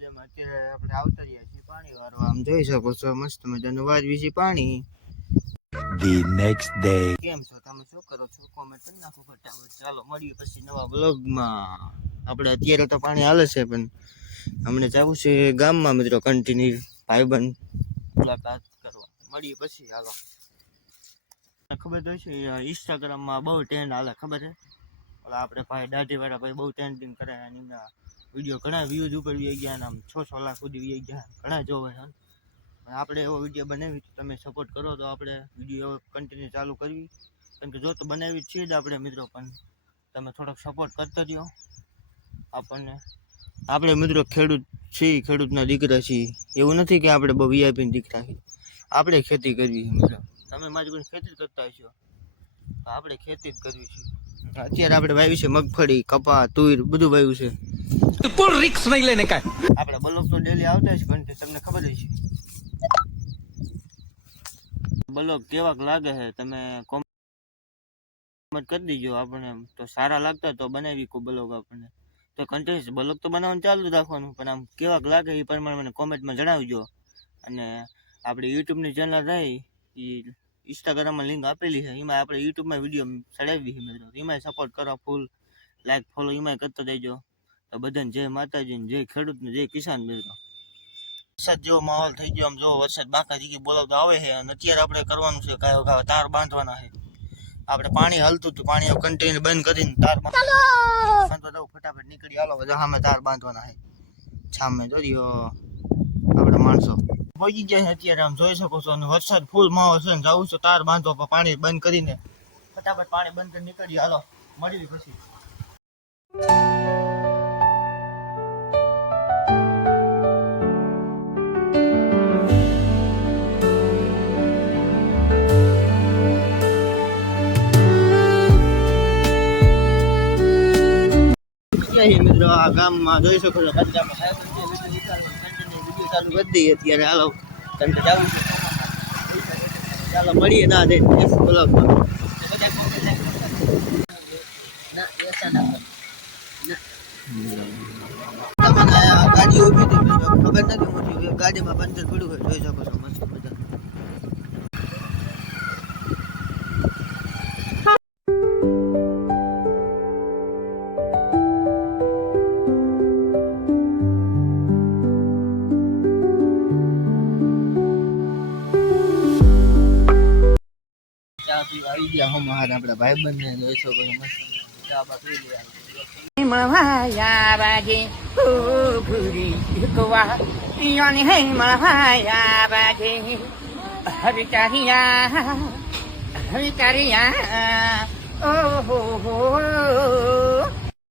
નર્મદામાં અત્યારે આપણે આવતા રહ્યા છીએ પાણી વાળવા. આમ જોઈ શકો છો મસ્ત મજાનું વાજવી છે પાણી. The next day. કેમ છો તમે, શું કરો છો? કોમેન્ટ કરી નાખો ફટાફટ. ચાલો મળીએ પછી નવા બ્લોગમાં. આપણે અત્યારે તો પાણી હાલે છે, પણ અમને જવું છે ગામમાં મિત્રો કન્ટિન્યુ ભાઈબંધ મુલાકાત કરવા. મળીએ પછી. હાલો. ખબર તો છે ઇન્સ્ટાગ્રામમાં બહુ ટ્રેન્ડ હાલે, ખબર છે? આપણે ભાઈ દાઢીવાળા ભાઈ બહુ ટ્રેન્ડિંગ કરે અને એમના વિડીયો ઘણા વ્યૂઝ ઉપર વી ગયા ને આમ 600 લાખ સુધી વી ગયા, ઘણા જોવે છે. આપણે એવો વિડીયો બનાવી, તમે સપોર્ટ કરો તો આપણે વિડીયો કન્ટિન્યુ ચાલુ કરવી. કારણ કે જો તો બનાવી છીએ જ આપણે મિત્રો, પણ તમે થોડોક સપોર્ટ કરતા રહ્યો આપણને. આપણે મિત્રો ખેડૂત છીએ, ખેડૂતના દીકરા છીએ. એવું નથી કે આપણે બહુ વીઆઈપીના દીકરા છીએ. આપણે ખેતી કરવી છે મિત્રો. તમે મારી પણ ખેતી કરતા હશો, આપણે ખેતી જ કરવી છે. અત્યારે આપણે વાવ્યું છે મગફળી, કપા, તુર બધું વાવ્યું છે. ફૂલ રિસ્ક નહીં લઈને કાંઈ. આપણે બ્લોગ તો ડેલી આવતા છે, પણ તમને ખબર જ છે બ્લોગ કેવાક લાગે છે. તમે કોમેન્ટ કરી દીજો. આપણને તો સારા લાગતા તો બનાવી કો બ્લોગ. આપણને તો કન્ટિન્યુ બ્લોગ તો બનાવવાનું ચાલુ રાખવાનું, પણ આમ કેવાક લાગે એ પ્રમાણે મને કોમેન્ટમાં જણાવજો. અને આપણી યુટ્યુબની ચેનલ રહી એ ઇન્સ્ટાગ્રામમાં લિંક આપેલી છે, એમાં આપણે યુટ્યુબમાં વિડીયો ચડાવી છે મિત્રો. એમાં સપોર્ટ કરો, ફૂલ લાઈક ફોલો એમાં કરતા દેજો. તો બધાને જય માતાજી, જય ખેડૂતને, જય કિસાન મિત્રો. વરસાદ જેવો માહોલ થઈ ગયો. આમ જો વરસાદ બાકા જગ્યાએ બોલાવતો આવે છે. અને અત્યારે આપણે કરવાનું છે કાયો તાર બાંધવાના છે. આપણે પાણી હલતું હતું, પાણી કન્ટેનર બંધ કરીને તાર બાંધવા દઉં. ફટાફટ નીકળી હાલો. સામે તાર બાંધવાના છે. સામે જોજો આપણે માણસો પહોંચી ગયા છે અત્યારે. આમ જોઈ શકો છો. અને વરસાદ ફૂલ માહોલ છે. જવું છે તાર બાંધવા, પાણી બંધ કરીને ફટાફટ પાણી બંધ કરીને નીકળી હાલો. મળીએ પછી. મિત્રો આ ગામમાં જોઈ શકો છો વિડીયો ચાલુ કરી દઈએ અત્યારે. હાલો ચાલો મળીએ ના દે ગાડી ઉભી હતી, ખબર નથી મોટી ગાડીમાં પંચર પડ્યું હોય. જોઈ શકો છો મસ્ત મજા. આવી ગયા હમ હાર આપણા ભાઈબંધ ને જોઈ શકો છો મસ્ત ચા બા પી લે. મળવાયા બાજે ઓ ભૂરી એકવા ઈયોની હે મળવાયા બાજે હરિચારિયા ઓ હો હો